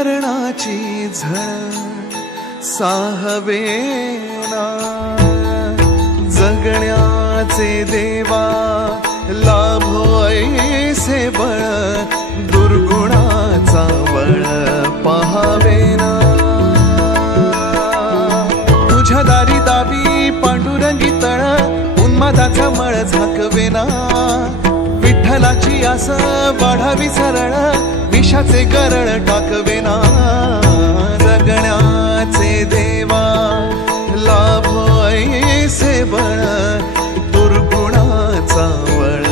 मरणाची झळ साहवेना जगण्याचे देवा लाभो ऐसे बळ दुर्गुणाचा बळ पहावेना तुझ्या दारी दावी पांडुरंगी तळ उन्मादाचा मळ झाकवेना विठ्ठलाची आस वाढावी सरळ विषाचे गरळ टाकवे से देवा लाभ ऐसे बळ दुर्गुणाचा वळ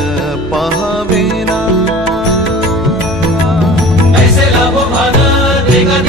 पहावेना ऐसे लाभ भाग